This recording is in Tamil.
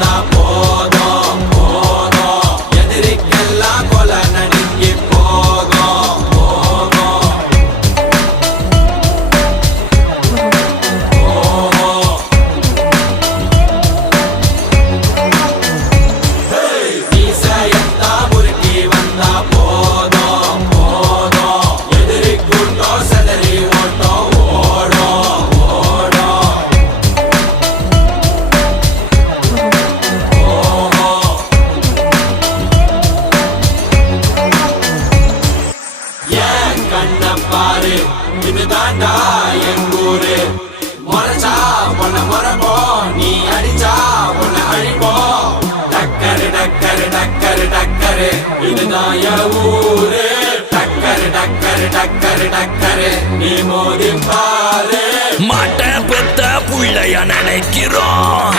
வந்தா போதும் போதும் எதிரிக்கெல்லாம் கொலை நடுங்கி போகும் போகும் மீசையத்தா முறுக்கி வந்தா போதும் போதும் எதிரி கூட்டம் செதறி ஓட்டம் ஓடும் ஓடும் ஏன் கண்ண பாரு இதுதாண்டா எங்கூரு முறைச்சா உன்னை முறைப்போம் நீ அடிச்சா உன்னை அழிப்போம் டக்கரு டக்கரு டக்கரு டக்கரு இதுதான் என் ஊரு டக்கரு டக்கரு டக்கரு டக்கரு நீ மோதி பாரு மாட்ட பெத்த புள்ளைய நினைக்கிறோம்